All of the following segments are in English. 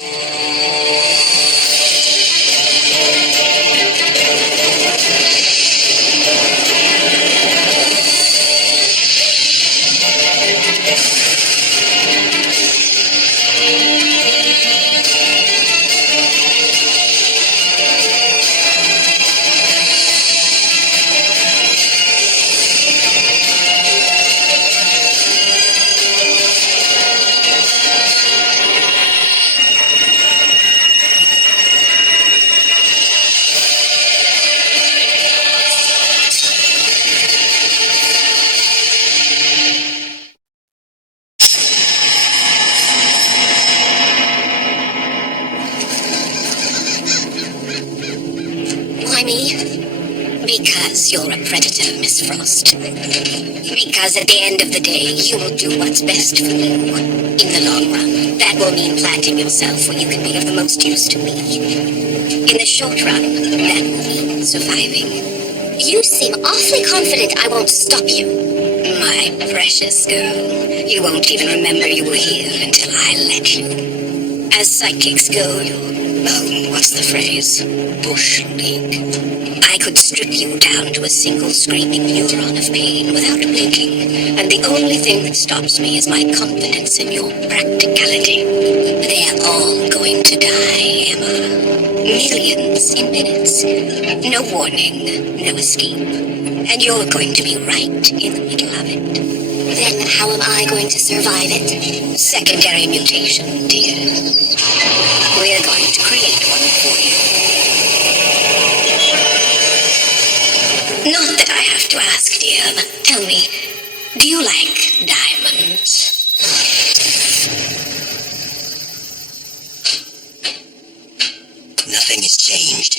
Why me? Because you're a predator, Miss Frost. Because at the end of the day, you will do what's best for you. In the long run, that will mean planting yourself where you can be of the most use to me. In the short run, that will mean surviving. You seem awfully confident I won't stop you. My precious girl, you won't even remember you were here until I let you. As psychics go, what's the phrase? Bush league. I could strip you down to a single screaming neuron of pain without blinking, and the only thing that stops me is my confidence in your practicality. They're all going to die, Emma. Millions in minutes. No warning, no escape. And you're going to be right in the middle of it. Then how am I going to survive it? Secondary mutation, dear. We're going to create one for you. Not that I have to ask, dear, but tell me, do you like diamonds? Nothing has changed.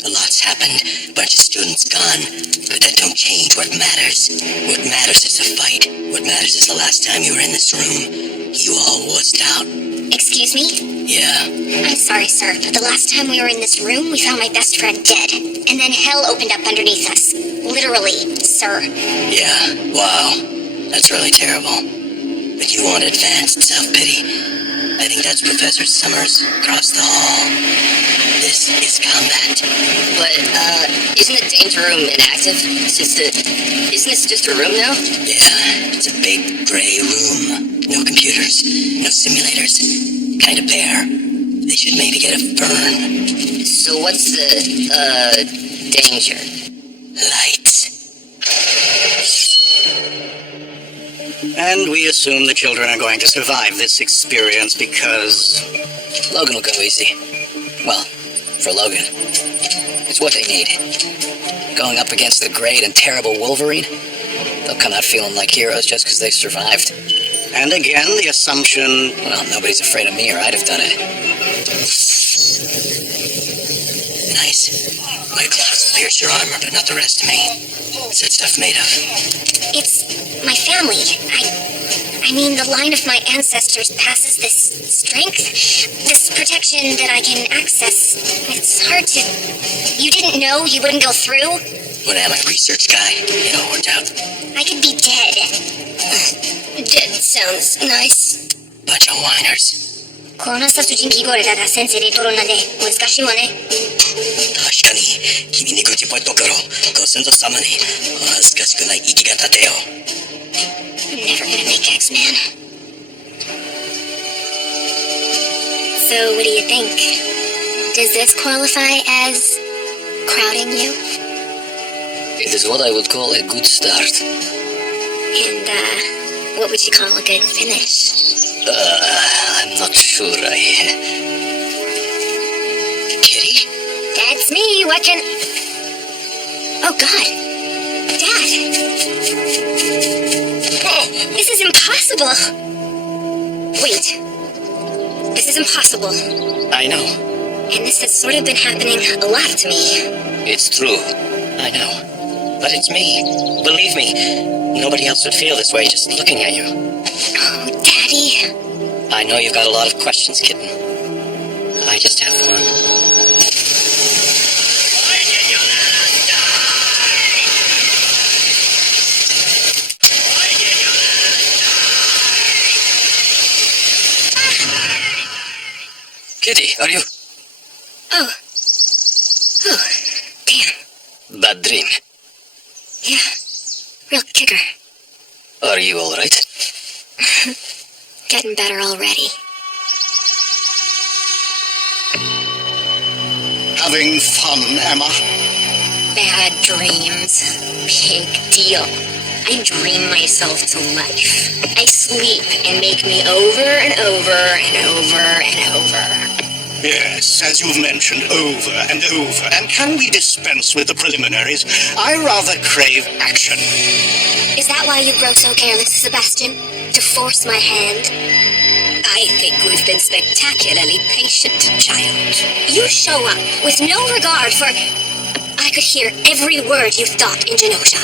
A lot's happened. A bunch of students gone. But that don't change what matters. What matters is the fight. What matters is the last time you were in this room. You all wussed out. Excuse me? Yeah. I'm sorry, sir, but the last time we were in this room, we found my best friend dead. And then hell opened up underneath us. Literally, sir. Yeah, wow. That's really terrible. But you want advanced self-pity. I think that's Professor Summers across the hall. This is combat. But, isn't the danger room inactive? Isn't this just a room now? Yeah, it's a big gray room. No computers, no simulators. Kinda bare. They should maybe get a burn. So what's the, danger? Lights. And we assume the children are going to survive this experience because Logan will go easy. Well, for Logan. It's what they need. Going up against the great and terrible Wolverine, they'll come out feeling like heroes just because they survived. And again, the assumption... Well, nobody's afraid of me or I'd have done it. Nice. My claws pierce your armor, but not the rest of me. What's that stuff made of? It's my family. I mean, the line of my ancestors passes this strength, this protection that I can access. It's hard to... You didn't know you wouldn't go through? What am I, research guy? It all worked out. I could be dead. Dead sounds nice. Bunch of whiners. この殺人鬼ゴレラが先生で取るので難しいわね。確かに、君に口ぽいところ、ご先祖様に恥ずかしくない生き方だよ。Never gonna make X-Men. So, what do you think? Does this qualify as crowding you? It is what I would call a good start. And, what would you call a good finish? I'm not sure Kitty? That's me, what can... Oh, God. Dad. This is impossible. Wait. This is impossible. I know. And this has sort of been happening a lot to me. It's true. I know. But it's me. Believe me. Nobody else would feel this way just looking at you. Oh, Daddy. I know you've got a lot of questions, kitten. I just have one. Why did you let us die? Why did you let us die? Kitty, are you... Oh. Oh, damn. Bad dream. Yeah. Real kicker. Are you alright? Getting better already. Having fun, Emma? Bad dreams. Big deal. I dream myself to life. I sleep and make me over and over and over and over. Yes, as you've mentioned, over and over. And can we dispense with the preliminaries? I rather crave action. Is that why you grow so careless, Sebastian? To force my hand? I think we've been spectacularly patient, child. You show up with no regard for... I could hear every word you thought in Genosha.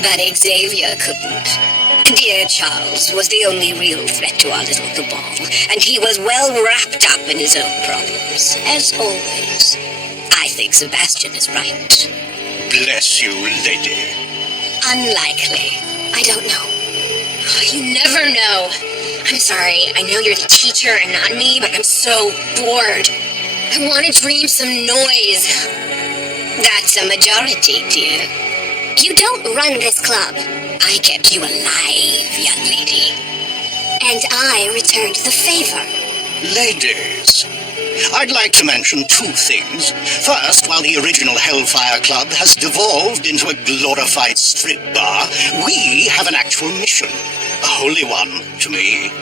But Xavier couldn't. Dear Charles was the only real threat to our little cabal, and he was well wrapped up in his own problems, as always. I think Sebastian is right. Bless you, lady. Unlikely. I don't know. You never know. I'm sorry, I know you're the teacher and not me, but I'm so bored. I want to dream some noise. That's a majority, dear. You don't run this club. I kept you alive, young lady. And I returned the favor. Ladies, I'd like to mention two things. First, while the original Hellfire Club has devolved into a glorified strip bar, we have an actual mission. A holy one, to me.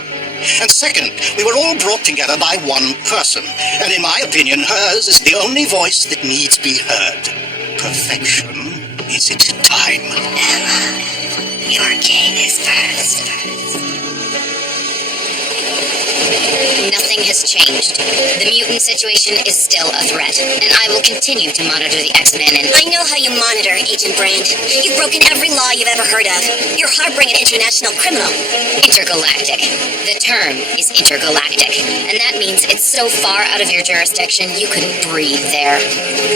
And second, we were all brought together by one person, and in my opinion, hers is the only voice that needs be heard. Perfection is its time. Emma, your game is first. Nothing has changed. The mutant situation is still a threat, and I will continue to monitor the X-Men and... I know how you monitor, Agent Brand. You've broken every law you've ever heard of. You're harboring an international criminal. Intergalactic. The term is intergalactic, and that means it's so far out of your jurisdiction you couldn't breathe there.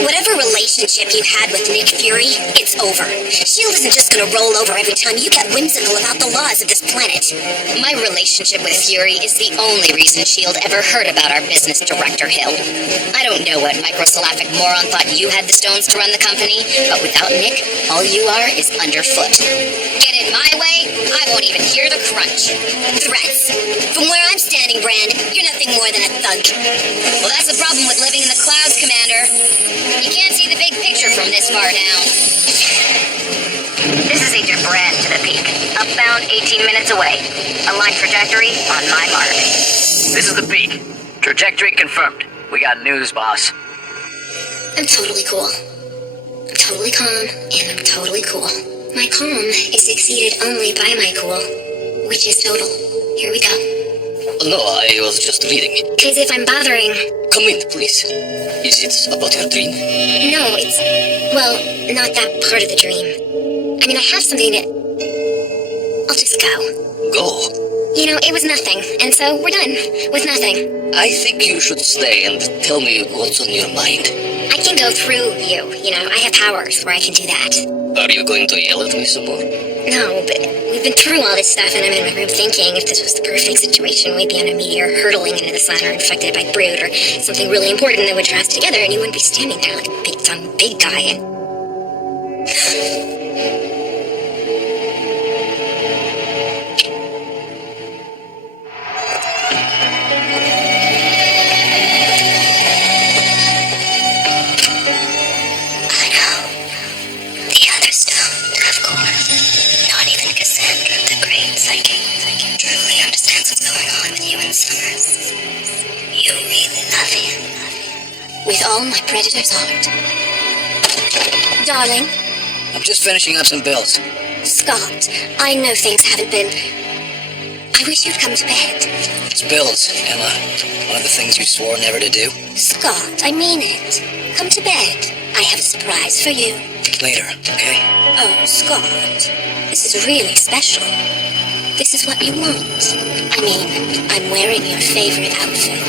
Whatever relationship you had with Nick Fury, it's over. S.H.I.E.L.D. isn't just gonna roll over every time you get whimsical about the laws of this planet. My relationship with Fury is the only reason S.H.I.E.L.D. ever heard about our business director, Hill. I don't know what microsyllabic moron thought you had the stones to run the company, but without Nick, all you are is underfoot. Get it my way, I won't even hear the crunch. Threats. From where I'm standing, Brand, you're nothing more than a thug. Well, that's the problem with living in the clouds, Commander. You can't see the big picture from this far down. This is Agent Brand to the peak. Upbound 18 minutes away. Align trajectory on my mark. This is the peak. Trajectory confirmed. We got news, boss. I'm totally cool. I'm totally calm, and I'm totally cool. My calm is exceeded only by my cool, which is total. Here we go. No, I was just reading. Because if I'm bothering... Come in, please. Is it about your dream? No, it's... Well, not that part of the dream. I mean, I have something that... I'll just go. Go. You know, it was nothing, and so we're done with nothing. I think you should stay and tell me what's on your mind. I can go through you, I have powers where I can do that. Are you going to yell at me some more? No, but we've been through all this stuff, and I'm in my room thinking if this was the perfect situation, we'd be on a meteor hurtling into the sun or infected by Brood or something really important that would draw us together, and you wouldn't be standing there like some big guy and... With all my predator's heart. Darling. I'm just finishing up some bills. Scott, I know things haven't been... I wish you'd come to bed. It's bills, Emma. One of the things you swore never to do. Scott, I mean it. Come to bed. I have a surprise for you. Later, okay? Oh, Scott. This is really special. This is what you want. I mean, I'm wearing your favorite outfit.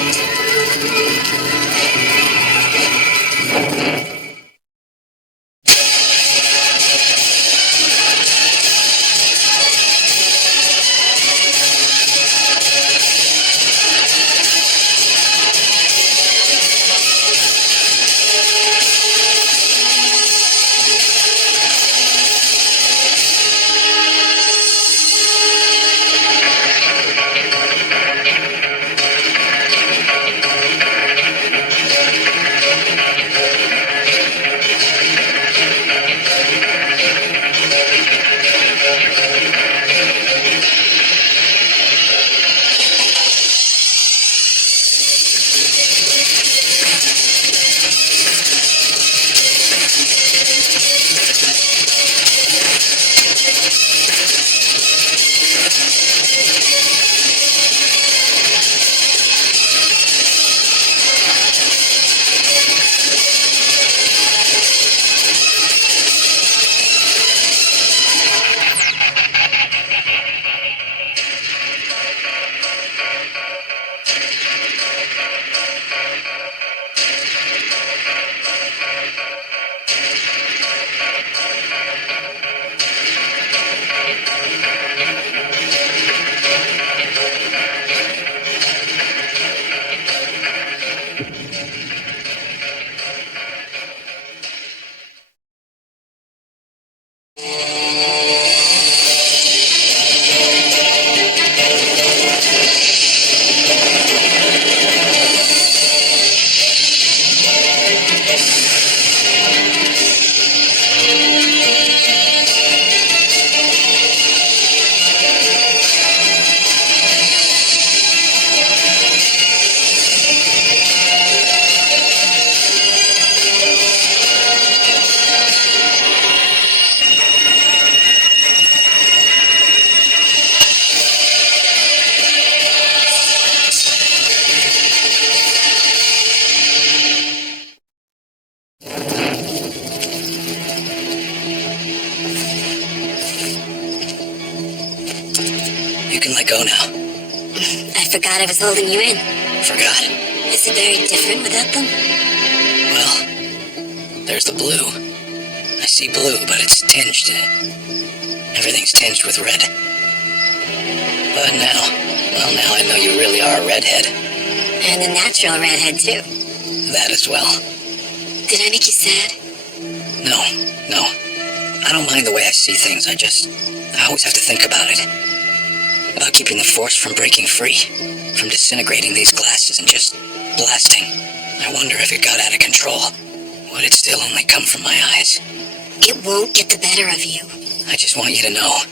forgot I was holding you in. Forgot? Is it very different without them? Well, there's the blue. I see blue, but it's tinged. Everything's tinged with red. But now I know you really are a redhead. And a natural redhead, too. That as well. Did I make you sad? No. I don't mind the way I see things. I always have to think about it. About keeping the force from breaking free. From disintegrating these glasses and just blasting. I wonder if it got out of control. Would it still only come from my eyes? It won't get the better of you. I just want you to know.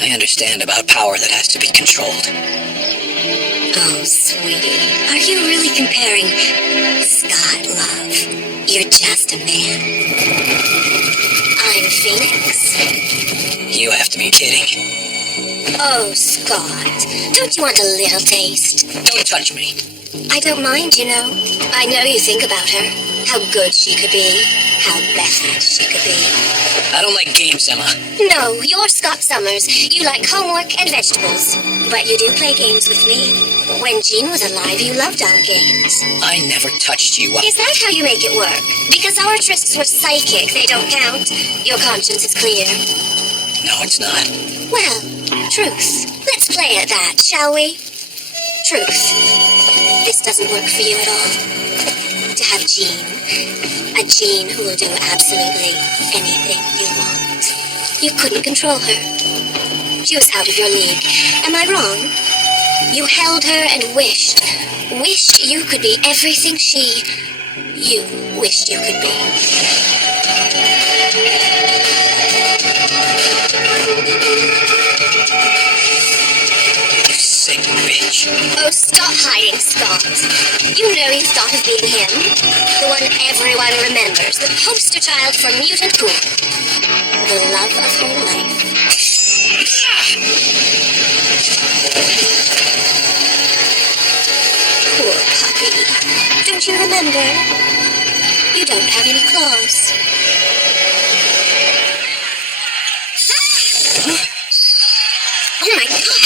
I understand about power that has to be controlled. Oh, sweetie. Are you really comparing... Scott, love, you're just a man. I'm Phoenix. You have to be kidding. Oh, Scott, don't you want a little taste? Don't touch me. I don't mind, you know. I know you think about her. How good she could be. How bad she could be. I don't like games, Emma. No, you're Scott Summers. You like homework and vegetables. But you do play games with me. When Jean was alive, you loved our games. I never touched you. Is that how you make it work? Because our trysts were psychic, they don't count. Your conscience is clear. No, it's not. Well, truth. Let's play at that, shall we? Truth. This doesn't work for you at all. To have Jean. A Jean who will do absolutely anything you want. You couldn't control her. She was out of your league. Am I wrong? You held her and wished you could be everything you wished you could be. You sick bitch. Oh, stop hiding, Scott. You know you thought of being him. The one everyone remembers. The poster child for Mutant Pool. The love of her life. Poor puppy. Don't you remember? You don't have any claws. Oh my god!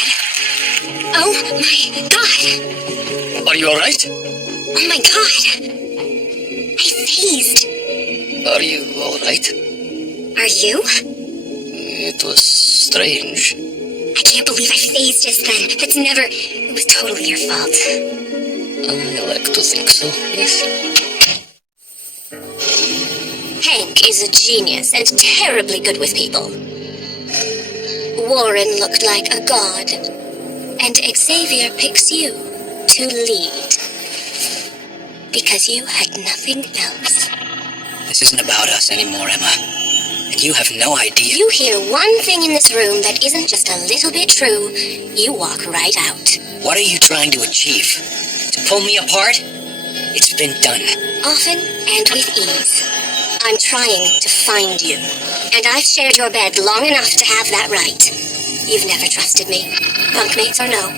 Oh my god! Are you alright? Oh my god! I phased. Are you alright? Are you? It was strange. I can't believe I phased just then. That's never... It was totally your fault. I like to think so, yes. Hank is a genius and terribly good with people. Warren looked like a god. And Xavier picks you to lead. Because you had nothing else. This isn't about us anymore, Emma. And you have no idea. You hear one thing in this room that isn't just a little bit true, you walk right out. What are you trying to achieve? To pull me apart? It's been done. Often and with ease. I'm trying to find you. And I've shared your bed long enough to have that right. You've never trusted me, bunkmates or no.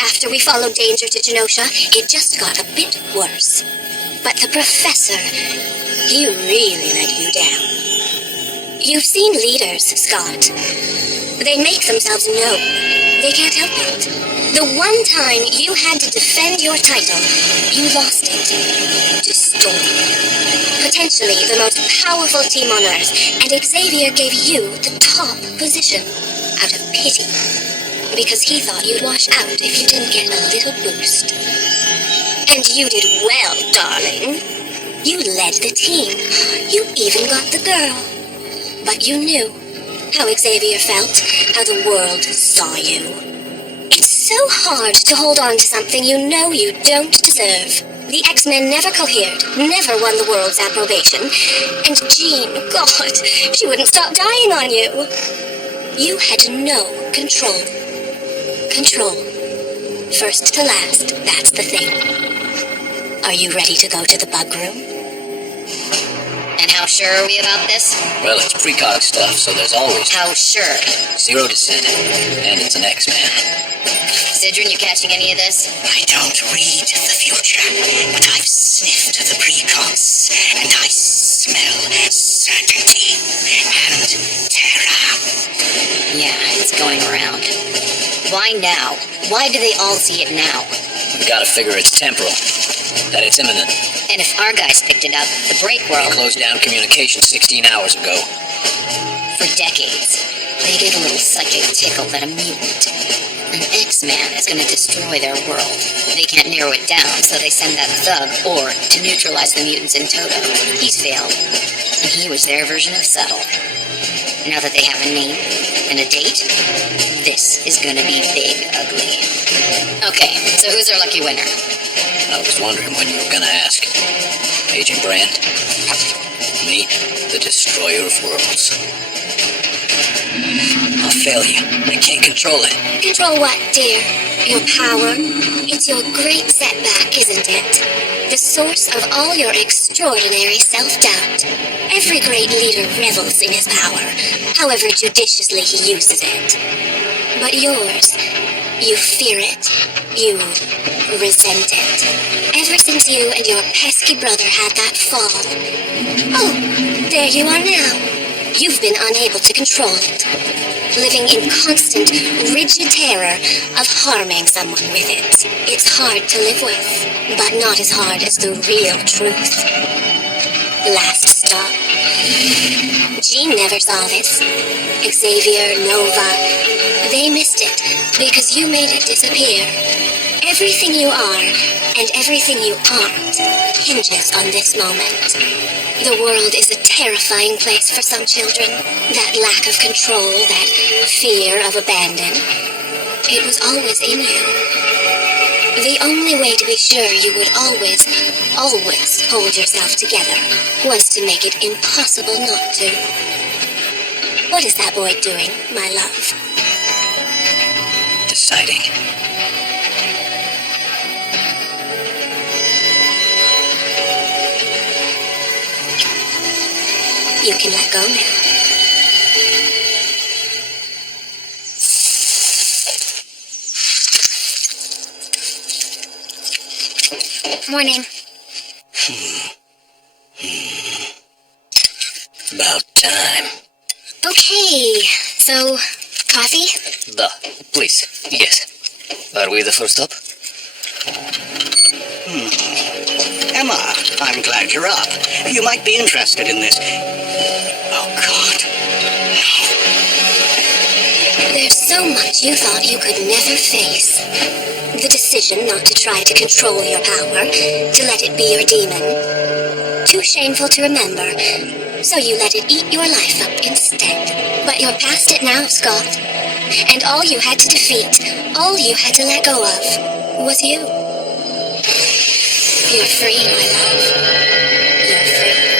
After we followed Danger to Genosha, it just got a bit worse. But the professor, he really let you down. You've seen leaders, Scott. They make themselves known. They can't help it. The one time you had to defend your title, you lost it. To Storm. Potentially the most powerful team on Earth, and Xavier gave you the top position. Out of pity. Because he thought you'd wash out if you didn't get a little boost. And you did well, darling. You led the team. You even got the girl. But you knew how Xavier felt, how the world saw you. It's so hard to hold on to something you know you don't deserve. The X-Men never cohered, never won the world's approbation. And Jean, God, she wouldn't stop dying on you. You had no control. Control. First to last, that's the thing. Are you ready to go to the bug room? And how sure are we about this? Well, it's precog stuff, so there's always... How sure? 0 to Sid. And it's an X-Man. Sidron, you catching any of this? I don't read the future, but I've sniffed the precogs, and I smell certainty and terror. Yeah, it's going around. Why now? Why do they all see it now? We gotta figure it's temporal. That it's imminent. And if our guys picked it up, the break world... We closed down communication 16 hours ago. For decades, they get a little psychic tickle that a mutant, an X-Man, is going to destroy their world. They can't narrow it down, so they send that thug, or to neutralize the mutants in toto. He's failed, and he was their version of subtle. Now that they have a name and a date, this is going to be big ugly. Okay, so who's our lucky winner? I was wondering when you were gonna ask. Agent Brand. Me, the destroyer of worlds. I'll fail you. I can't control it. Control what, dear? Your power? It's your great setback, isn't it? The source of all your extraordinary self-doubt. Every great leader revels in his power, however judiciously he uses it. But yours, you fear it. You resent it. Ever since you and your pesky brother had that fall. Oh, there you are now. You've been unable to control it. Living in constant, rigid terror of harming someone with it. It's hard to live with, but not as hard as the real truth. Last stop. Jean never saw this. Xavier, Nova, they missed it because you made it disappear. Everything you are and everything you aren't hinges on this moment. The world is a terrifying place for some children. That lack of control, that fear of abandon, it was always in you. The only way to be sure you would always hold yourself together was to make it impossible not to. What is that boy doing, my love? Deciding. You can let go now. Morning. About time. Okay, so, coffee? Please. Yes. Are we the first stop? Emma, I'm glad you're up. You might be interested in this. Oh, God. There's so much you thought you could never face. The decision not to try to control your power, to let it be your demon. Too shameful to remember, so you let it eat your life up instead. But you're past it now, Scott. And all you had to defeat, all you had to let go of, was you. You're free, my love. You're free.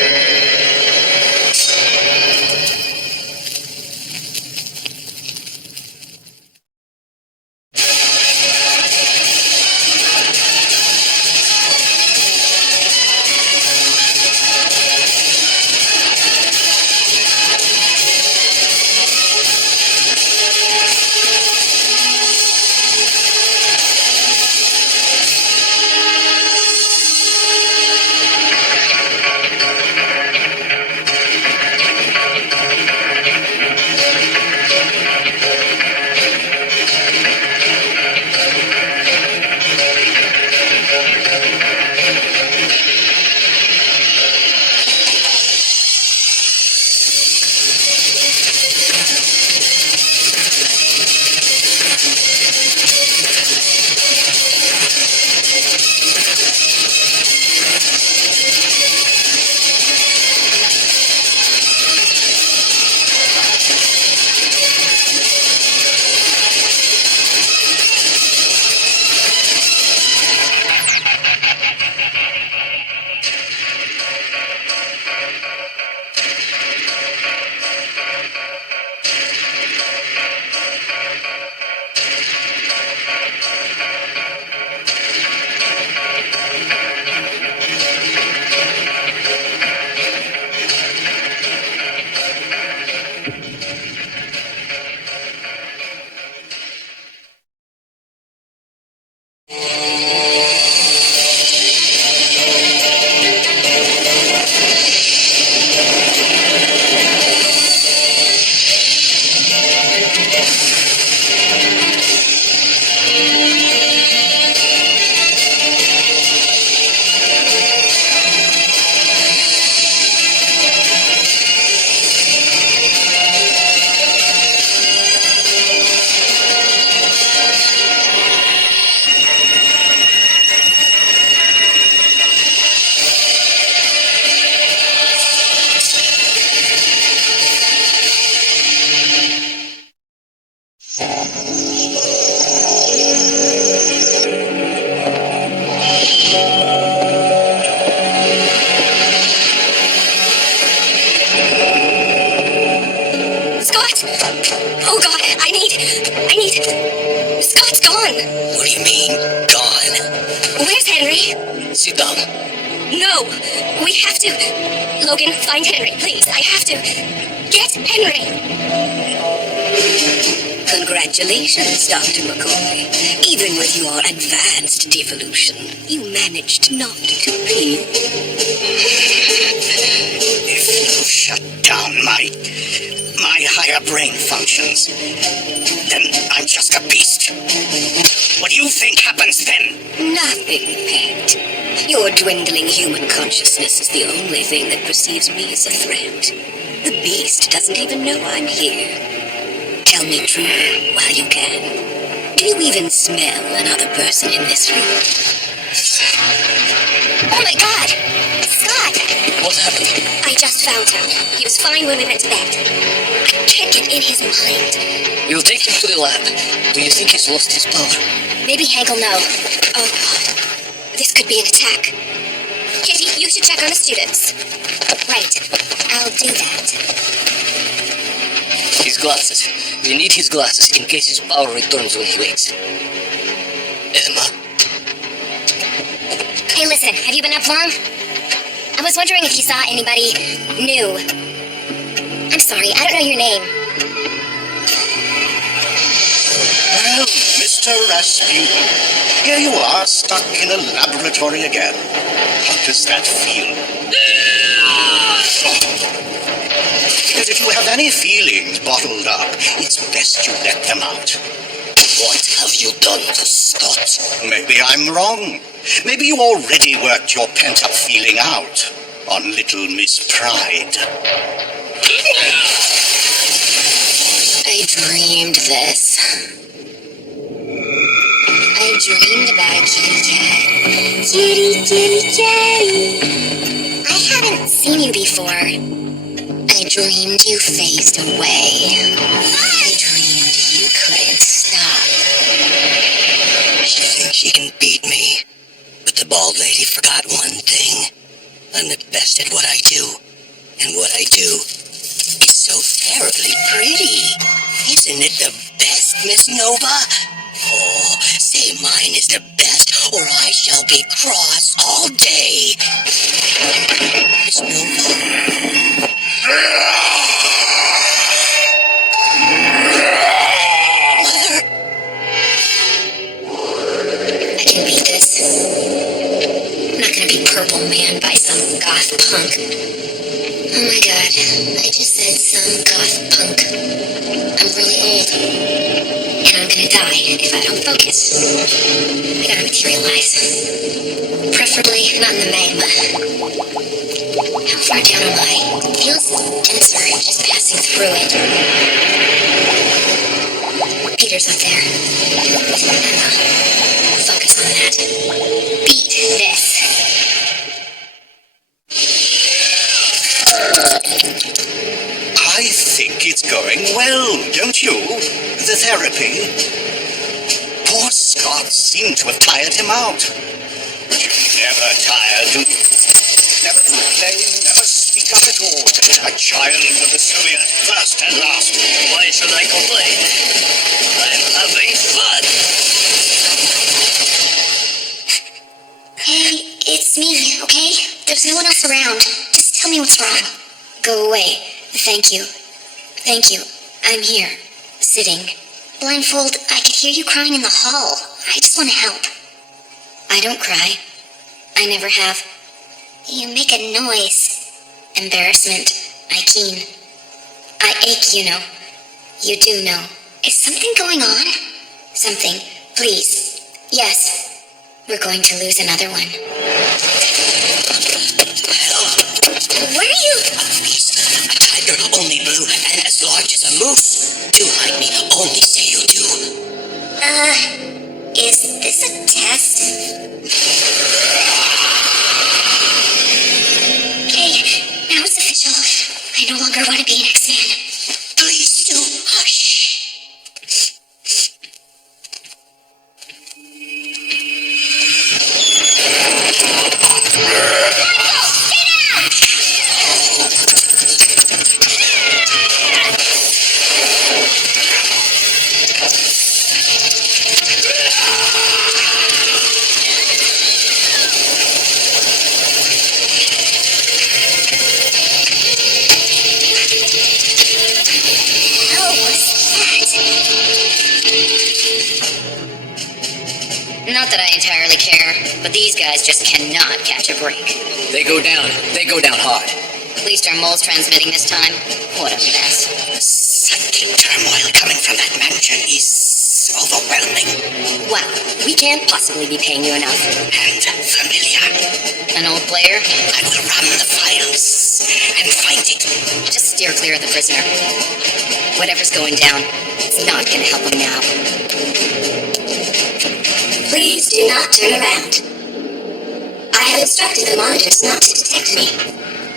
I need... Scott's gone. What do you mean, gone? Where's Henry? Sit down. No, we have to... Logan, find Henry, please. I have to... Get Henry. Congratulations, Dr. McCoy. Even with your advanced devolution, you managed not to pee. If you shut down my higher brain functions, then I'm just a beast. What do you think happens then? Nothing, Pet. Your dwindling human consciousness is the only thing that perceives me as a threat. The beast doesn't even know I'm here. Tell me true while you can. Do you even smell another person in this room? Oh my God! Scott! What happened? I just found him. He was fine when we went to bed. I can't get in his mind. We'll take him to the lab. Do you think he's lost his power? Maybe Hank will know. Oh God. This could be an attack. Kitty, you should check on the students. Right. I'll do that. His glasses. We need his glasses in case his power returns when he wakes. Emma? Hey, listen, have you been up long? I was wondering if you saw anybody new. I'm sorry, I don't know your name. Well, Mr. Rasputin, here you are, stuck in a laboratory again. How does that feel? Because if you have any feelings bottled up, it's best you let them out. What have you done to Scott? Maybe I'm wrong. Maybe you already worked your pent-up feeling out on Little Miss Pride. I dreamed this. I dreamed about a kitty cat. Kitty, kitty, kitty. I haven't seen you before. I dreamed you phased away. I dreamed you couldn't stop. She thinks she can beat me. But the bald lady forgot one thing. I'm the best at what I do. And what I do is so terribly pretty. Isn't it the best, Miss Nova? Oh, say mine is the best, or I shall be cross all day. Miss Nova? Mother? I can beat this. I'm not gonna be purple man by some goth punk. Oh my God, I just said some goth punk. I'm really old. And I'm gonna die if I don't focus. I gotta materialize. Preferably not in the magma. How far down am I? It feels denser just passing through it. Peter's up there. Focus on that. Beat this. I think it's going well, don't you? The therapy. Poor Scott seemed to have tired him out. But you're never tired, do you? Never complain, never speak up at all. A child of the Soviet, first and last. Why should I complain? I'm having fun. Hey, it's me, okay? There's no one else around. Just tell me what's wrong. Go away. Thank you. Thank you. I'm here. Sitting. Blindfold, I could hear you crying in the hall. I just want to help. I don't cry. I never have. You make a noise. Embarrassment. I keen. I ache, you know. You do know. Is something going on? Something. Please. Yes. We're going to lose another one. Where are you? A beast, a tiger, only blue, and as large as a moose. Do hide me, only say you do. Is this a test? Okay, now it's official. I no longer want to be an X-Man. Please do hush. These guys just cannot catch a break. They go down hard. At least our mole's transmitting this time. What a mess. The psychic turmoil coming from that mansion is overwhelming Wow, we can't possibly be paying you enough. and familiar. An old player? I will run the files and find it. Just steer clear of the prisoner. Whatever's going down, it's not gonna help him now. Please do not turn around. I have instructed the monitors not to detect me.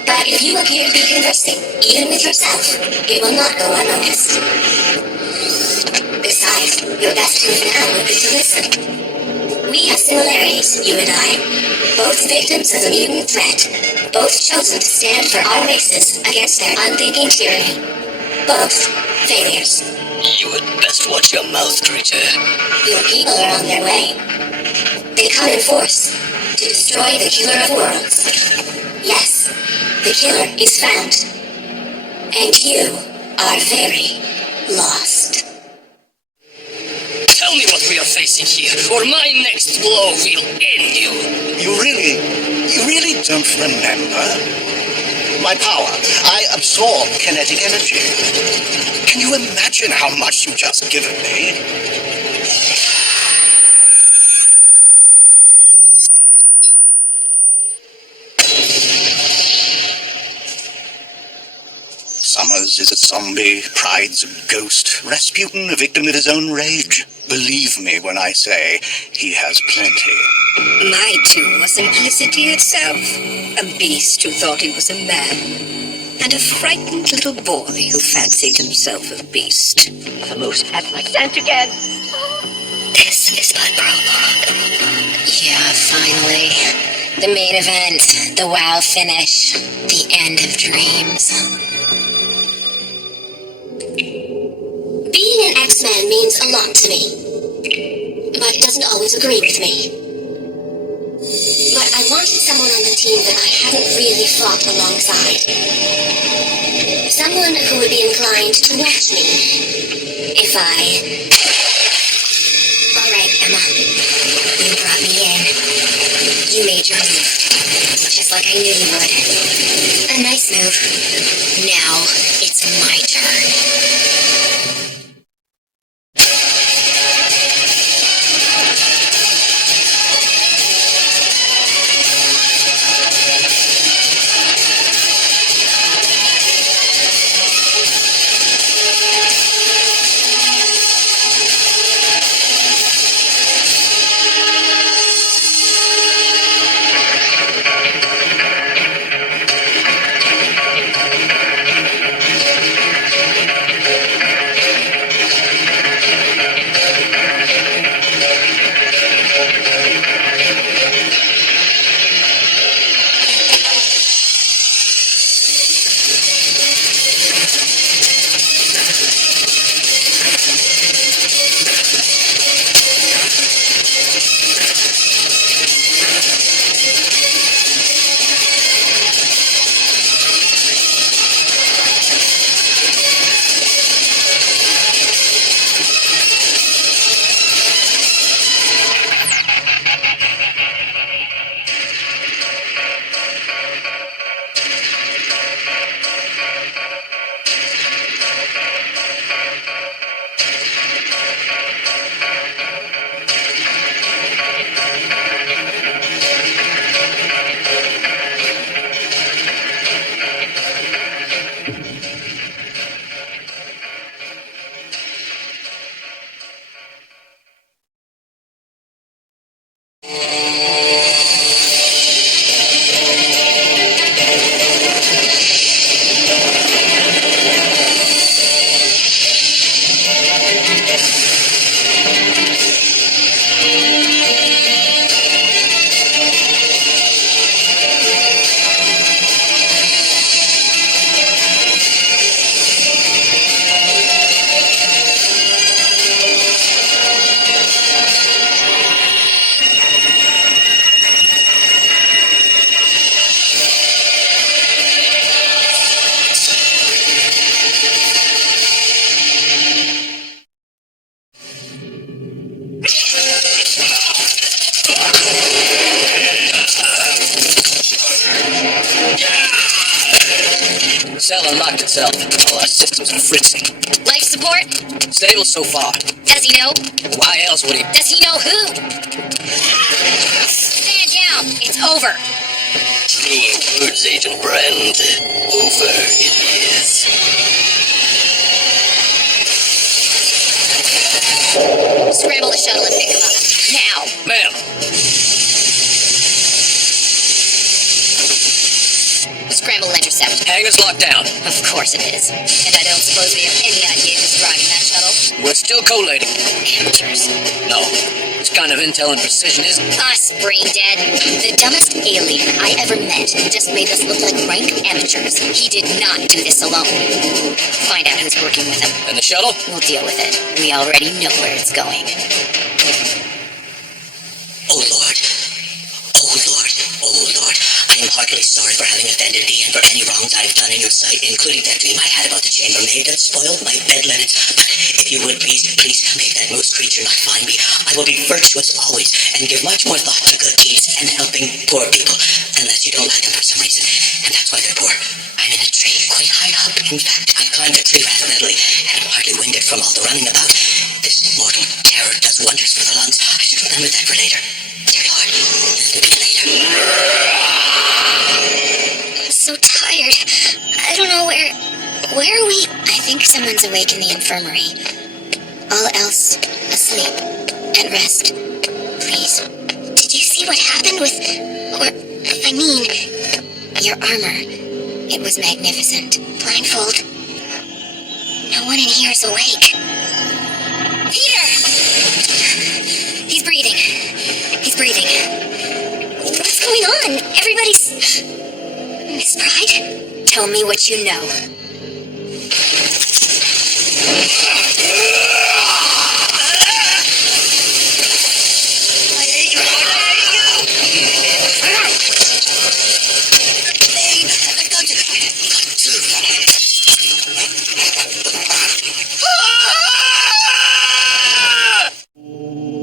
But if you appear to be conversing, even with yourself, it will not go unnoticed. Besides, your best move now would be to listen. We have similarities, you and I. Both victims of the mutant threat. Both chosen to stand for our races against their unthinking tyranny. Both failures. You had best watch your mouth, creature. Your people are on their way. They come in force to destroy the killer of worlds. Yes, the killer is found. And you are very lost. Tell me what we are facing here, or my next blow will end you. You really don't remember? My power. I absorb kinetic energy. Can you imagine how much you've just given me? Summers is a zombie, Pride's a ghost, Rasputin a victim of his own rage. Believe me when I say he has plenty. My too was simplicity itself. A beast who thought he was a man. And a frightened little boy who fancied himself a beast. The moose had my scent again. This is my prologue. Yeah, finally. The main event. The WoW finish. The end of dreams. Being an X-Man means a lot to me. But it doesn't always agree with me. But I wanted someone on the team that I hadn't really fought alongside. Someone who would be inclined to watch me. If I... Alright, Emma. You brought me in. You made your move. Just like I knew you would. A nice move. Now it's my turn. cell unlocked itself. All our systems are fritzing. Life support? Stable so far. Does he know? Why else would he? Does he know who? Stand down. It's over. True words, Agent Brand. Over it is. Scramble the shuttle and pick him up. Now. Ma'am. Scramble and intercept. Hangar's locked down. Of course it is. And I don't suppose we have any idea who's driving that shuttle. We're still collating. Amateurs. No. This kind of intel and precision is... Us, brain dead. The dumbest alien I ever met just made us look like rank amateurs. He did not do this alone. Find out who's working with him. And the shuttle? We'll deal with it. We already know where it's going. Oh, Lord. Oh, Lord. Oh, Lord. I am heartily sorry for having offended thee and for any wrongs I have done in your sight, including that dream I had about the chambermaid that spoiled my bed linens. But if you would please make that moose creature not find me, I will be virtuous always and give much more thought to good deeds and helping poor people, unless you don't like them for some reason, and that's why they're poor. I'm in a tree quite high up. In fact, I climbed a tree rather readily, and I'm hardly winded from all the running about. This mortal terror does wonders for the lungs. I should remember that for later. Dear Lord, let it be later. I'm so tired. I don't know where are we? I think someone's awake in the infirmary. All else asleep. At rest. Please. Did you see what happened with... your armor. It was magnificent. Blindfold. No one in here is awake. Peter! He's breathing. He's breathing. What's going on? Everybody's... Miss Pride? Tell me what you know.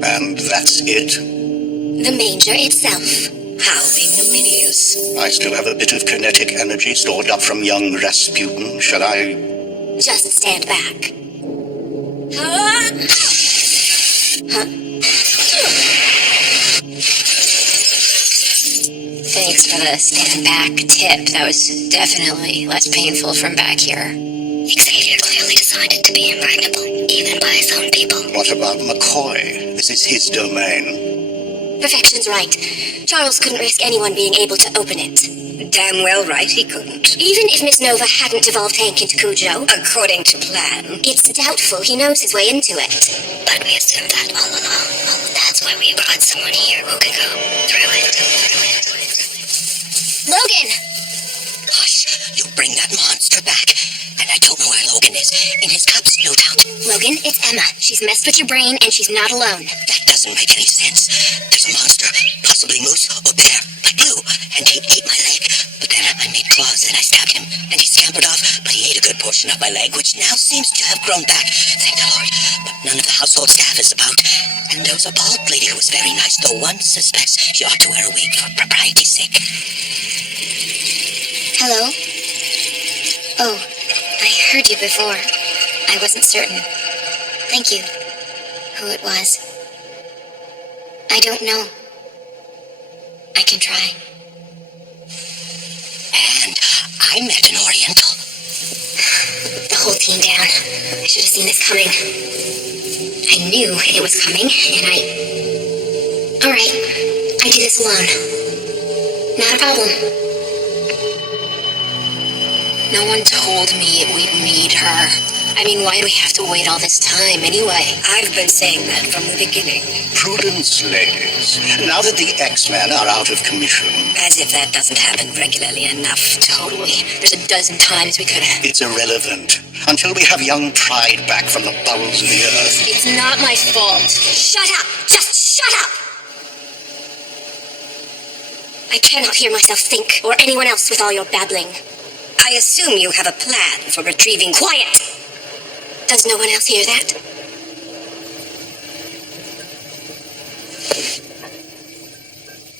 And that's it. The manger itself. How ignominious. I still have a bit of kinetic energy stored up from young Rasputin. Shall I... Just stand back. Thanks for the stand back tip. That was definitely less painful from back here. Xavier clearly decided to be impregnable, even by his own people. What about McCoy? This is his domain. Perfection's right. Charles couldn't risk anyone being able to open it. Damn well right he couldn't. Even if Miss Nova hadn't evolved Hank into Cujo, According to plan. it's doubtful he knows his way into it. But we assumed that all along. That's why we brought someone here who could go through it. Logan! Hush, you bring that monster back. And I don't know where Logan is. In his cups, no doubt. Logan, it's Emma. She's messed with your brain, and she's not alone. That doesn't make any sense. There's a monster, possibly moose or bear, but blue, and he ate my leg. But then I made claws and I stabbed him, and he scampered off, but he ate a good portion of my leg, which now seems to have grown back. Thank the Lord. But none of the household staff is about. And there was a bald lady who was very nice, though one suspects she ought to wear a wig for propriety's sake. Hello? Oh, I heard you before. I wasn't certain. Thank you. Who it was. I don't know. I can try. And I met an Oriental. The whole team down. I should have seen this coming. I knew it was coming, and Alright, I do this alone. Not a problem. No one told me we'd need her. I mean, why do we have to wait all this time anyway? I've been saying that from the beginning. Prudence, ladies. Now that the X-Men are out of commission, As if that doesn't happen regularly enough. Totally. There's a dozen times we could have... it's irrelevant. Until we have young Pride back from the bowels of the earth. It's not my fault. Shut up! Just shut up! I cannot hear myself think, or anyone else with all your babbling. I assume you have a plan for retrieving... Quiet! Does no one else hear that?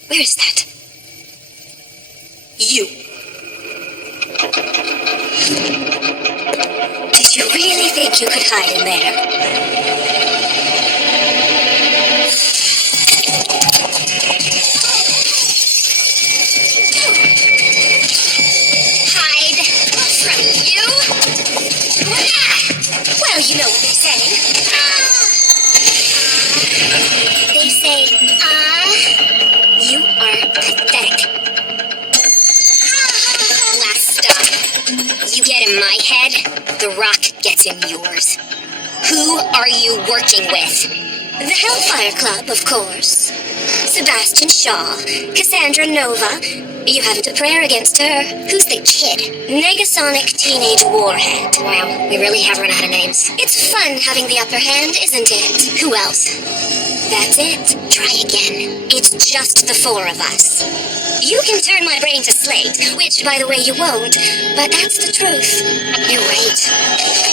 Where is that? You. You really think you could hide in there? Hide from you? Well, you know what they say. They say, you are pathetic. Last stop. You get in my head, the rock gets in yours. Who are you working with? The Hellfire Club, of course. Sebastian Shaw, Cassandra Nova. You haven't a prayer against her. Who's the kid? Negasonic Teenage Warhead. Wow, we really have run out of names. It's fun having the upper hand, isn't it? Who else? That's it. Try again. It's just the four of us. You can turn my brain to slate, which, by the way, you won't, but that's the truth. You're right.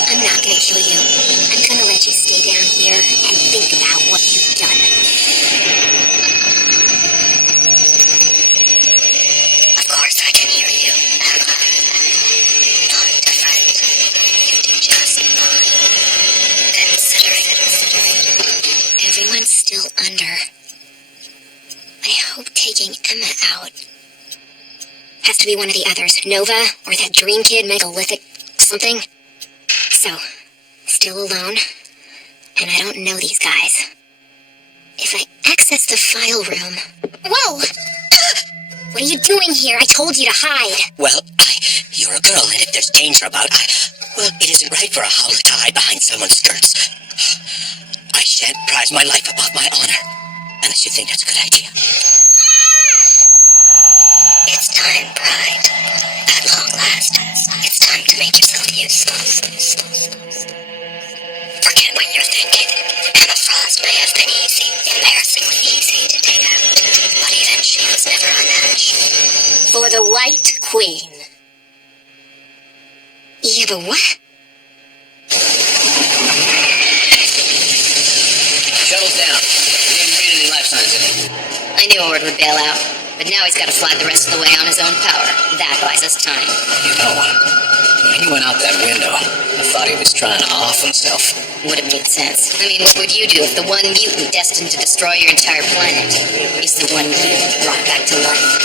I'm not gonna kill you. I'm gonna let you stay down here and think about what you've done. Of course I can hear you, Emma. Not different. You did just fine. Considering everyone's still under. I hope taking Emma out has to be one of the others. Nova, or that dream kid, megalithic something. So, still alone, and I don't know these guys. If I access the file room... Whoa! What are you doing here? I told you to hide. Well, you're a girl, and if there's danger about, well, it isn't right for a howl to hide behind someone's skirts. I shan't prize my life above my honor, unless you think that's a good idea. It's time, Pride. At long last, it's time to make yourself useful. Forget what you're thinking. Emma Frost may have been easy, embarrassingly easy to take out, but even she was never a match. For the White Queen. Yeah, but what? Shuttle's down. We didn't read any life signs in it. I knew Ord would bail out, but now he's got to fly the rest of the way on his own power. That buys us time. You know, when he went out that window, I thought he was trying to off himself. Would have made sense. I mean, what would you do if the one mutant destined to destroy your entire planet is the one you brought back to life?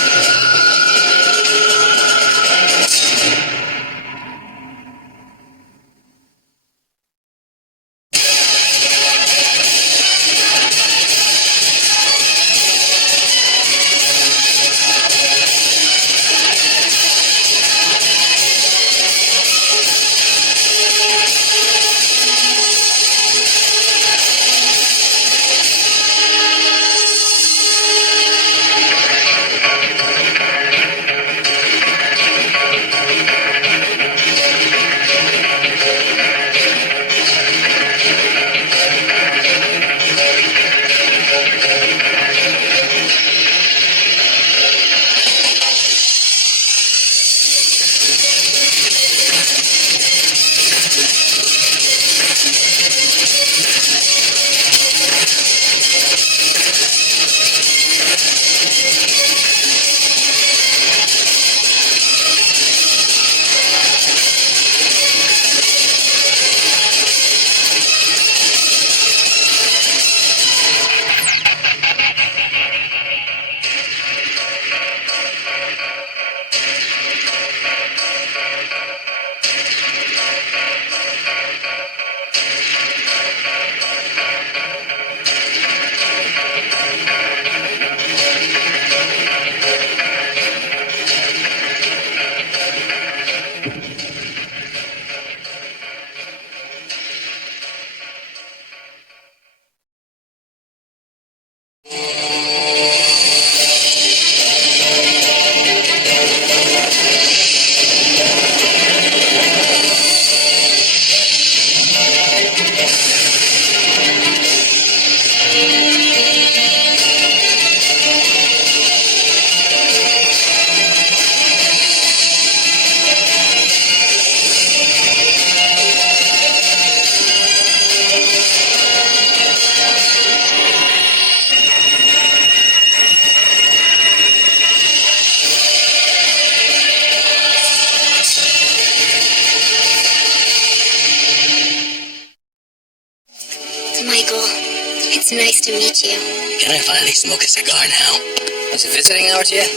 to meet you. Can I finally smoke a cigar now? Is it visiting hours yet?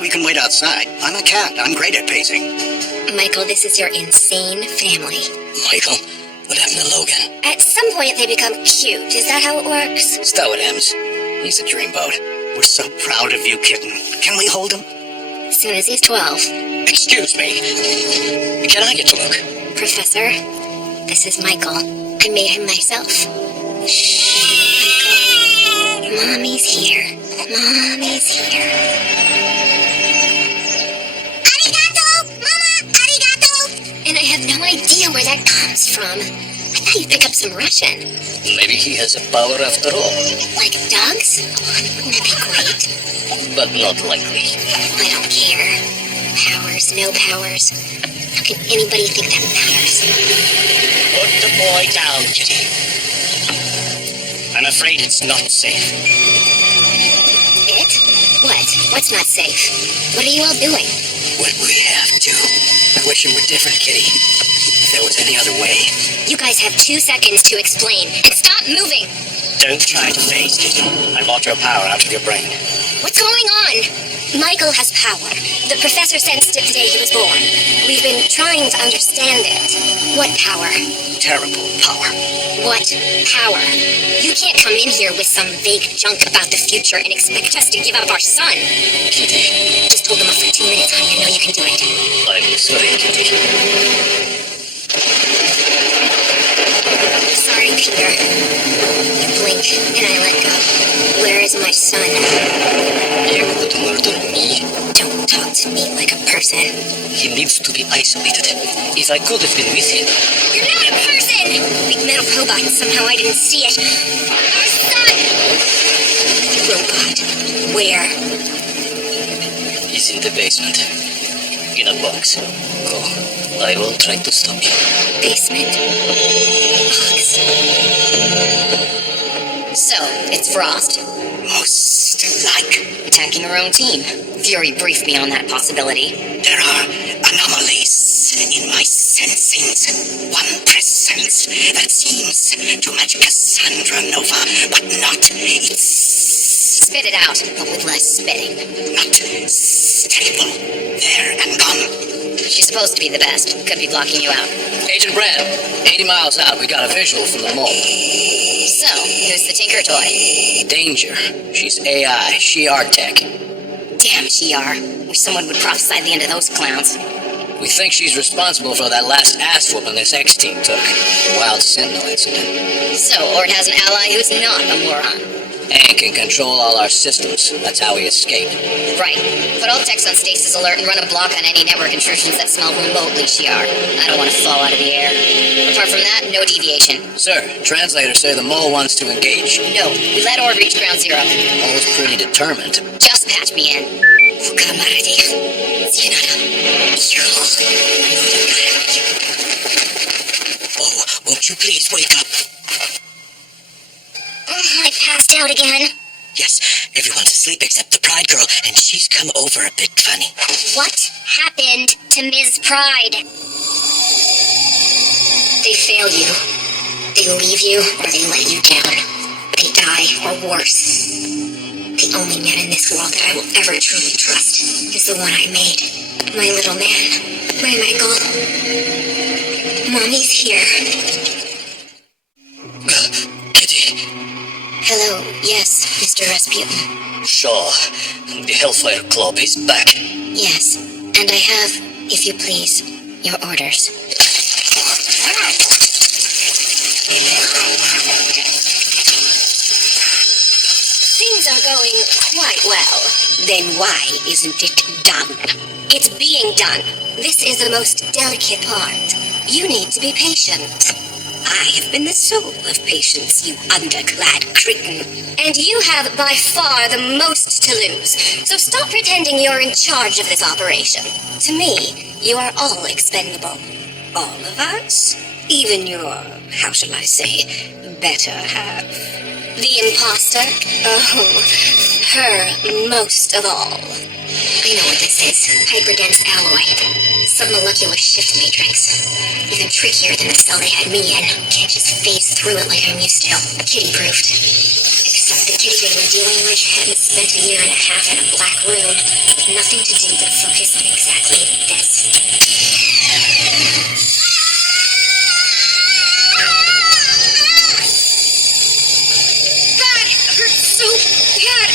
We can wait outside. I'm a cat. I'm great at pacing. Michael, this is your insane family. Michael, what happened to Logan? At some point, they become cute. Is that how it works? Stow it, Ems. He's a dreamboat. We're so proud of you, kitten. Can we hold him? As soon as he's 12. Excuse me. Can I get to look? Professor, this is Michael. I made him myself. Shh, Michael. Mommy's here. Mommy's here. Arigato! Mama! Arigato! And I have no idea where that comes from. I thought you'd pick up some Russian. Maybe he has a power after all. Like dogs? Wouldn't that be great? But not likely. I don't care. Powers, no powers. How can anybody think that matters? Put the boy down, Kitty. I'm afraid it's not safe. It? What? What's not safe? What are you all doing? What we have to. I wish it were different, Kitty. If there was any other way. You guys have 2 seconds to explain. And stop moving! Don't try to phase, Kitty. I bought your power out of your brain. What's going on? Michael has power. The professor sensed it the day he was born. We've been trying to understand it. What power? Terrible power. What power? You can't come in here with some vague junk about the future and expect us to give up our son. Kitty, Just hold him up for 2 minutes, honey. I know you can do it. I'm sorry, Kitty. Sorry, Peter. You blink, and I let go. Where is my son? You could murder me. Don't talk to me like a person. He needs to be isolated. If I could have been with him. You're not a person! Big metal robot, and somehow I didn't see it. Our son! Robot. Where? He's in the basement. In a box. Go. I will try to stop you. Basement. Box. So, it's Frost. Most like. Attacking her own team. Fury briefed me on that possibility. There are anomalies in my sensings. One presence that seems to match Cassandra Nova, but not. It's Spit it out, but with less spitting. not stable. There and gone. She's supposed to be the best. Could be blocking you out. Agent Brand, 80 miles out, we got a visual from the mall. So, who's the Tinker Toy? Danger. She's AI. She our tech. Damn, Shiar. Wish someone would prophesy the end of those clowns. We think she's responsible for that last ass whooping this X-Team took. Wild Sentinel incident. So, Ord has an ally who's not a moron. And can control all our systems. That's how we escape. Right. Put all techs on stasis alert and run a block on any network intrusions that smell remotely, Shiar. I don't want to fall out of the air. Apart from that, no deviation. Sir, translators say the mole wants to engage. No, we let Ord reach ground zero. Mole's pretty determined. Just patch me in. Oh, won't you please wake up? I passed out again. Yes, everyone's asleep except the Pride Girl, and she's come over a bit funny. What happened to Ms. Pride? They fail you. They leave you, or they let you down. They die, or worse. The only man in this world that I will ever truly trust is the one I made. My little man. My Michael. Mommy's here. Kitty. Hello, yes, Mr. Rasputin. Sure. The Hellfire Club is back. Yes, and I have, if you please, your orders. Things are going quite well. Then why isn't it done? It's being done. This is the most delicate part. You need to be patient. I have been the soul of patience, you underclad cretin. And you have by far the most to lose. So stop pretending you're in charge of this operation. To me, you are all expendable. All of us? Even your, how shall I say, better half. The imposter? Oh, her most of all. I know what this is. Hyperdense alloy. Submolecular shift matrix. Even trickier than the cell they had me in. Can't just phase through it like I'm used to. Kitty-proofed. The kitty they were dealing with hadn't spent a year and a half in a black room. Nothing to do but focus on exactly this. God, it hurts so bad.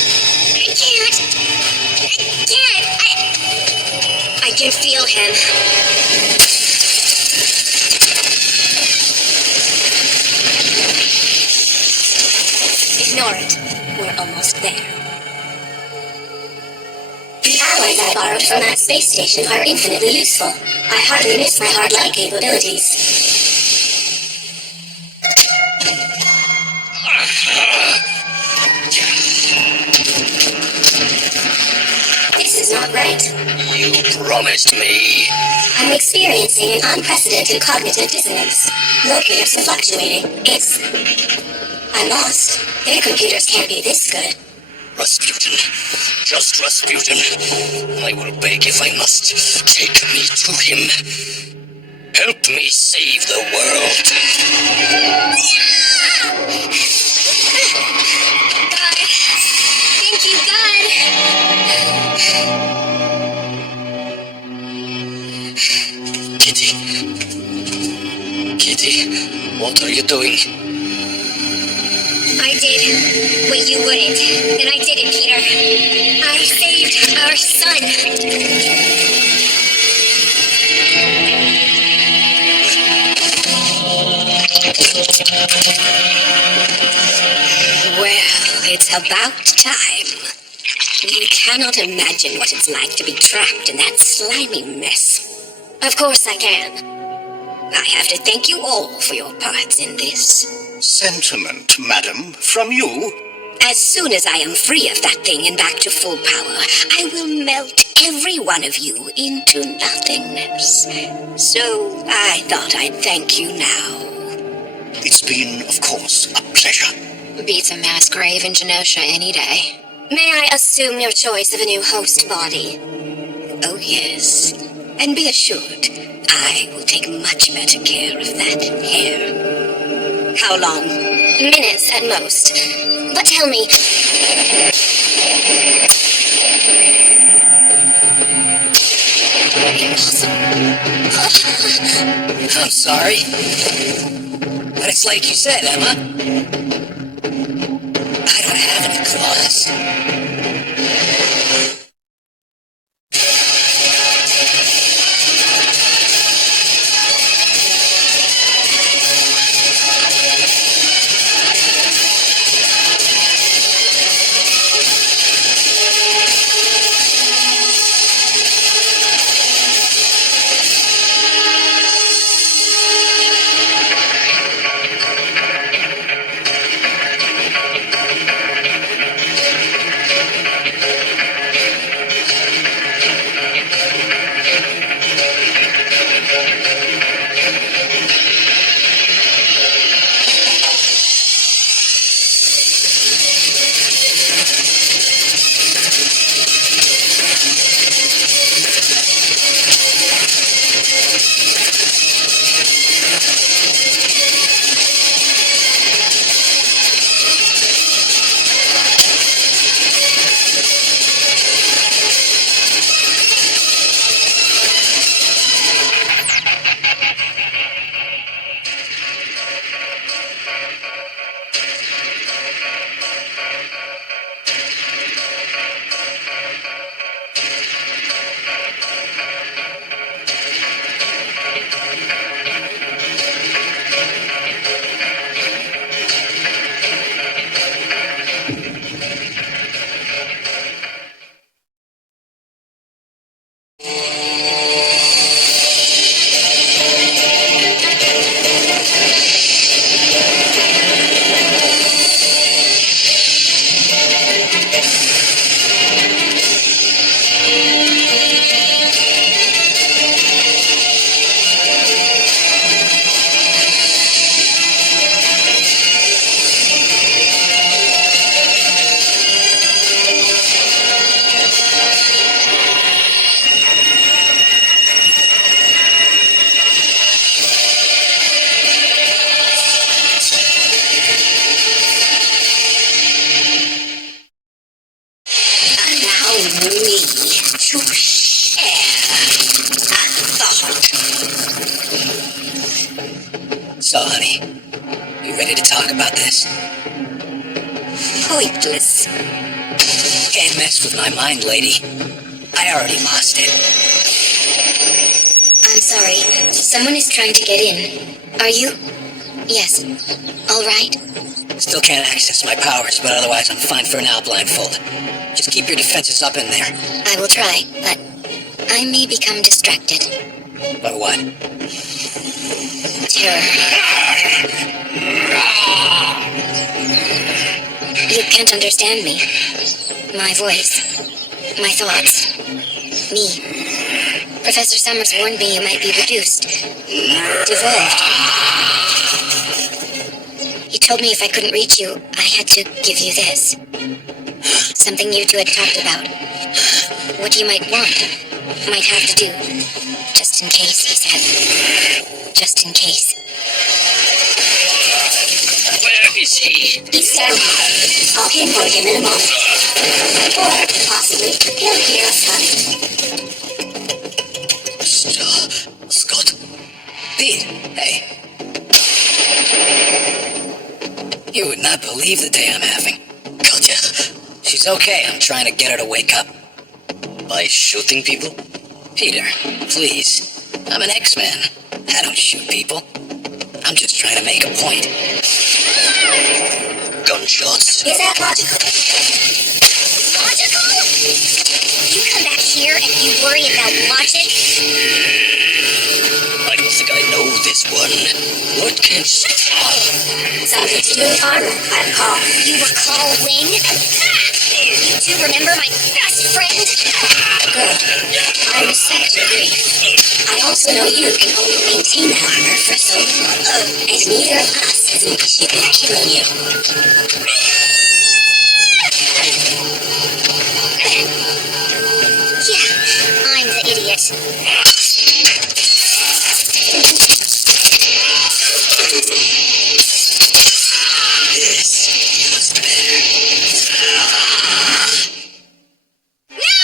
I can't. I can feel him. Ignore it. We're almost there. The alloys I borrowed from that space station are infinitely useful. I hardly miss my hard light capabilities. This is not right. You promised me. I'm experiencing an unprecedented cognitive dissonance. Locators are fluctuating. I'm lost. Their computers can't be this good. Rasputin. Just Rasputin. I will beg if I must. Take me to him. Help me save the world. God. Thank you, God. Kitty. Kitty, what are you doing? I did what you wouldn't. And I did it, Peter. I saved our son. Well, it's about time. You cannot imagine what it's like to be trapped in that slimy mess. Of course I can. I have to thank you all for your parts in this. Sentiment, madam, from you? As soon as I am free of that thing and back to full power, I will melt every one of you into nothingness. So I thought I'd thank you now. It's been, of course, a pleasure. Beats a mass grave in Genosha any day. May I assume your choice of a new host body? Oh yes, and be assured, I will take much better care of that hair. How long? Minutes at most. But tell me... I'm sorry. But it's like you said, Emma. I don't have any claws. about this. Pointless. Can't mess with my mind, lady. I already lost it. I'm sorry. Someone is trying to get in. Are you? Yes. All right. Still can't access my powers, but otherwise I'm fine for now, blindfold. Just keep your defenses up in there. I will try, but I may become distracted. By what? Terror. You can't understand me. My voice. My thoughts. Me. Professor Summers warned me you might be reduced. Devolved. He told me if I couldn't reach you, I had to give you this. Something you two had talked about. What you might want. Might have to do. Just in case, he said. Just in case. Where is he? He's down. I'll pinpoint him in a moment. Or, possibly, he'll hear us coming. Scott? Pete, hey. You would not believe the day I'm having. Gotcha. She's okay. I'm trying to get her to wake up. By shooting people? Peter, please. I'm an X-Man. I don't shoot people. I'm just trying to make a point. Gunshots? Is that logical? Logical? You come back here and you worry about logic? I don't think I know this one. What can... Something to do with armor, I recall. You recall Wing? You two remember my best friend? Good. I respect your grief. I also know you can only maintain that armor for so long, and neither of us is an issue with killing you. Yeah, I'm the idiot. This is better. No!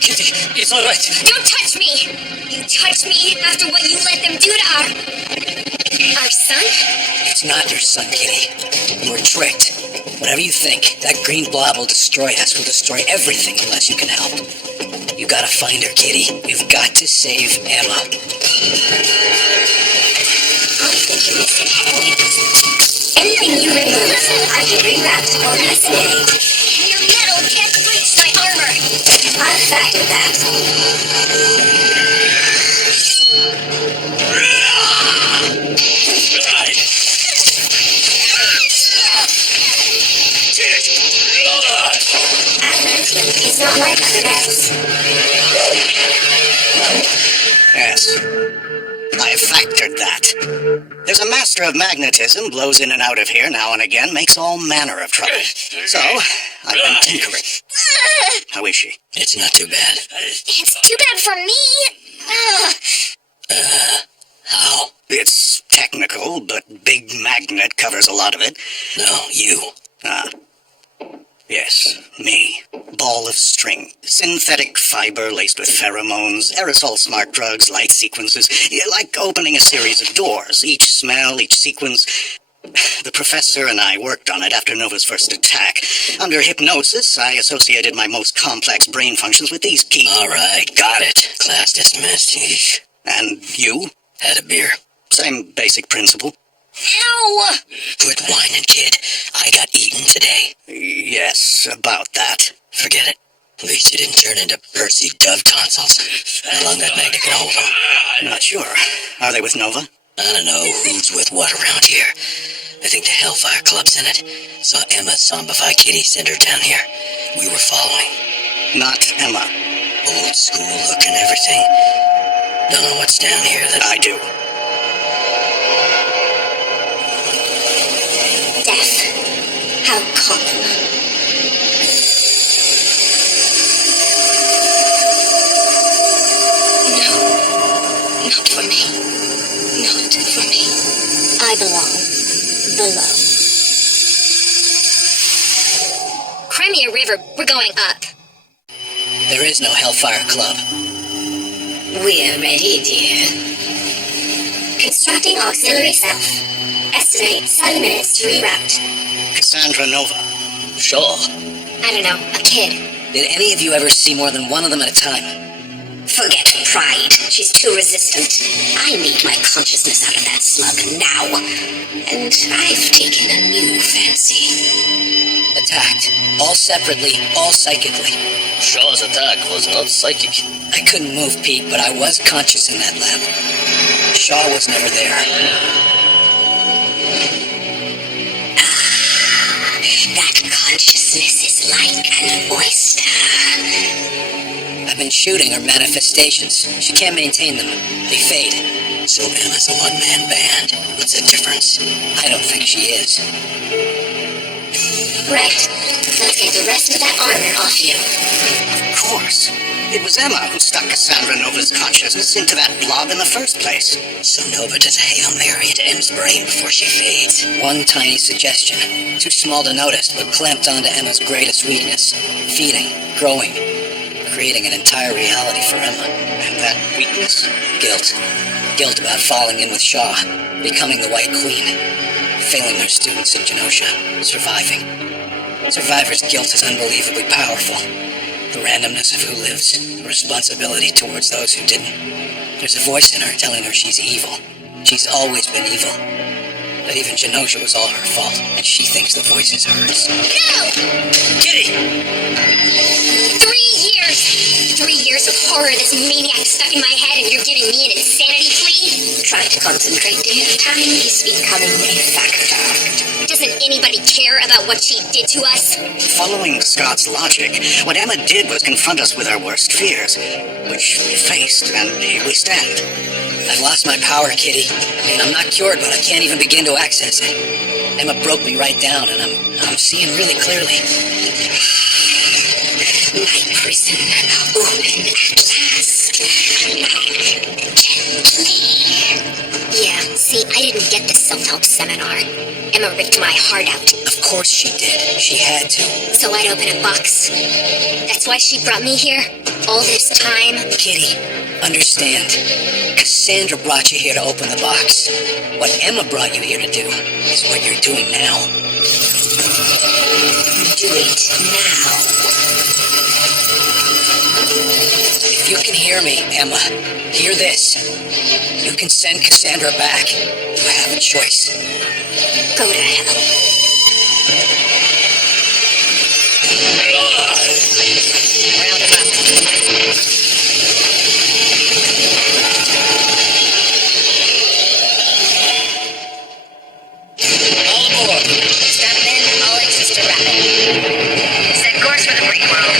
Kitty, it's all right. Don't touch me! You touch me after what you let them do to our son? It's not your son, Kitty. You were tricked. Whatever you think, that green blob will destroy us. Will destroy everything unless you can help. You gotta find her, Kitty. You've got to save Emma. I think you missed a point. Anything you remove, I can reroute to Police A. Your metal can't breach my armor. I've factored that. Adamantium is not like other metals. Yes. I factored that. There's a master of magnetism, blows in and out of here now and again, makes all manner of trouble. So, I've been tinkering. How is she? It's not too bad. It's too bad for me. How? It's technical, but Big Magnet covers a lot of it. No, you. Ah. Yes, me. Ball of string. Synthetic fiber laced with pheromones, aerosol smart drugs, light sequences. Like opening a series of doors. Each smell, each sequence. The professor and I worked on it after Nova's first attack. Under hypnosis, I associated my most complex brain functions with these key... All right, got it. Class dismissed. Yeesh. And you? Had a beer. Same basic principle. Ow! Quit whining, kid. I got eaten today. Yes, about that. Forget it. At least you didn't turn into Percy Dove tonsils. How long that magnet can hold them? Not sure. Are they with Nova? I don't know who's with what around here. I think the Hellfire Club's in it. Saw Emma zombify Kitty, send her down here. We were following. Not Emma. Old school look and everything. Don't know what's down here that... I do. Death. How calm. No. Not for me. Not for me. I belong below. Crimea River, we're going up. There is no Hellfire Club. We're ready, dear. Constructing auxiliary self. Estimate 7 minutes to reroute. Cassandra Nova. Sure. I don't know, a kid. Did any of you ever see more than one of them at a time? Forget pride. She's too resistant. I need my consciousness out of that slug now. And I've taken a new fancy. Attacked. All separately, all psychically. Shaw's attack was not psychic. I couldn't move, Pete, but I was conscious in that lab. Shaw was never there. That consciousness is like an oyster. I've been shooting her manifestations. She can't maintain them. They fade. So Emma's a one-man band. What's the difference? I don't think she is. Right. Let's get the rest of that armor off you. Of course. It was Emma who stuck Cassandra Nova's consciousness into that blob in the first place. So Nova does a Hail Mary into M's brain before she fades. One tiny suggestion. Too small to notice, but clamped onto Emma's greatest weakness. Feeding, growing, creating an entire reality for Emma. And that weakness? Guilt. Guilt about falling in with Shaw, becoming the White Queen, failing her students in Genosha, surviving. Survivor's guilt is unbelievably powerful. The randomness of who lives, the responsibility towards those who didn't. There's a voice in her telling her she's evil. She's always been evil. That even Genosha was all her fault, and she thinks the voice is hers. No! Kitty! 3 years! 3 years of horror this maniac stuck in my head, and you're giving me an insanity plea? Try to concentrate, dear. Time is becoming a factor. Doesn't anybody care about what she did to us? Following Scott's logic, what Emma did was confront us with our worst fears, which we faced, and here we stand. I've lost my power, Kitty. I mean, I'm not cured, but I can't even begin to access it. Emma broke me right down, and I'm seeing really clearly. My prison opened at last. Gently. Yeah, see, I didn't get the self-help seminar. Emma ripped my heart out, Of course she did. She had to. so I'd open a box. That's why she brought me here. All this time. Kitty, understand. Cassandra brought you here to open the box. What Emma brought you here to do is what you're doing now. Do it now. If you can hear me, Emma, hear this. You can send Cassandra back. You have a choice. Go to hell. Round him up. All aboard. Strap in, all exits to rapid. Set course for the break world.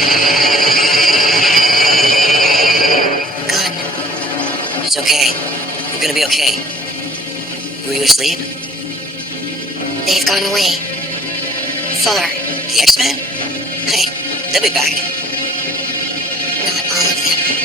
Gone. It's okay. We're gonna be okay. Were you asleep? They've gone away. Far. The X-Men? Hey, they'll be back. Not all of them.